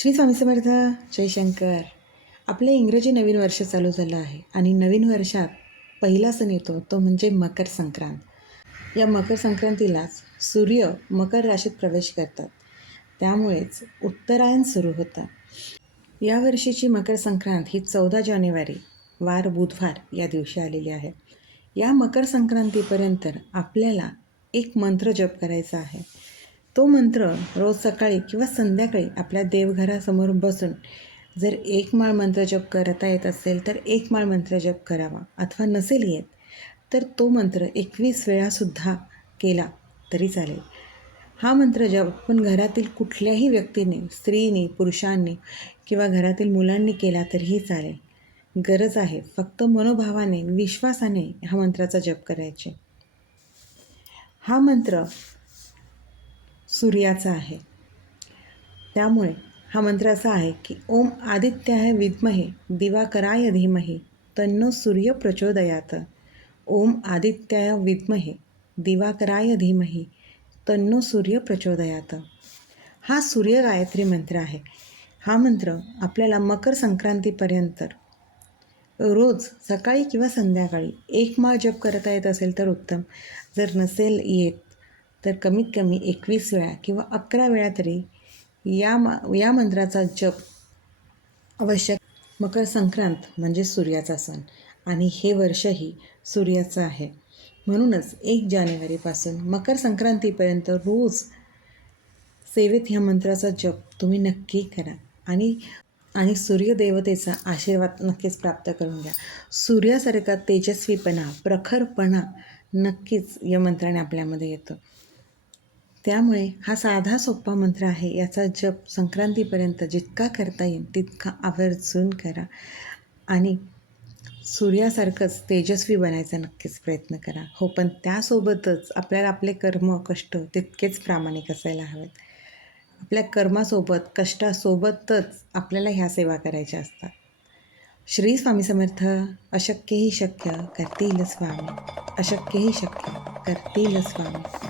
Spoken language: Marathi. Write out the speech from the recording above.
श्री स्वामी समर्थ. जय शंकर. आपले इंग्रजी नवीन वर्ष चालू झालं आहे आणि नवीन वर्षात पहिला सण येतो तो म्हणजे मकर संक्रांत. या मकर संक्रांतीलाच सूर्य मकर राशीत प्रवेश करतात, त्यामुळेच उत्तरायण सुरू होतं. या वर्षीची मकर संक्रांत ही 14 जानेवारी वार बुधवार या दिवशी आलेली आहे. या मकर संक्रांतीपर्यंत आपल्याला एक मंत्र जप करायचा आहे. तो मंत्र रोज सकाळी किंवा संध्याकाळी आपल्या देवघरासमोर बसून जर एक माळ मंत्र जप करता येत असेल तर एक माळ मंत्र जप करावा, अथवा नसेल येत तर तो मंत्र 21 वेळासुद्धा केला तरी चालेल. हा मंत्र जपून घरातील कुठल्याही व्यक्तीने, स्त्रीने, पुरुषांनी किंवा घरातील मुलांनी केला तरीही चालेल. गरज आहे फक्त मनोभावाने, विश्वासाने हा मंत्राचा जप करायचे. हा मंत्र सूर्याचा आहे, त्यामुळे हा मंत्र असा आहे की ओम आदित्याय विद्महे दिवाकराय धीमहि तन्नो सूर्य प्रचोदयात. ओम आदित्याय विद्महे दिवाकराय धीमहि तन्नो सूर्य प्रचोदयात. हा सूर्य गायत्री मंत्र आहे. हा मंत्र आपल्याला मकर संक्रांतीपर्यंत रोज सकाळी किंवा संध्याकाळी एक माळ जप करता येत असेल तर उत्तम. जर नसेल येत तर कमीत कमी 21 वेळा किंवा 11 वेळा तरी या मंत्राचा जप आवश्यक. मकर संक्रांत म्हणजे सूर्याचा सण आणि हे वर्षही सूर्याचं आहे. म्हणूनच 1 जानेवारीपासून मकर संक्रांतीपर्यंत रोज सेवेत ह्या मंत्राचा जप तुम्ही नक्की करा आणि सूर्यदेवतेचा आशीर्वाद नक्कीच प्राप्त करून घ्या. सूर्यासारखा तेजस्वीपणा, प्रखरपणा नक्कीच या मंत्राने आपल्यामध्ये येतो. त्यामुळे हा साधा सोपा मंत्र आहे. याचा जप संक्रांतीपर्यंत जितका करता येईल तितका आवर्जून करा आणि सूर्यासारखंच तेजस्वी बनायचा नक्कीच प्रयत्न करा. हो, पण त्यासोबतच आपल्याला आपले कर्म, कष्ट तितकेच प्रामाणिक असायला हवेत. आपल्या कर्मासोबत, कष्टासोबतच आपल्याला ह्या सेवा करायच्या असतात. श्री स्वामी समर्थ. अशक्यही शक्य करतील स्वामी, अशक्यही शक्य करतील स्वामी.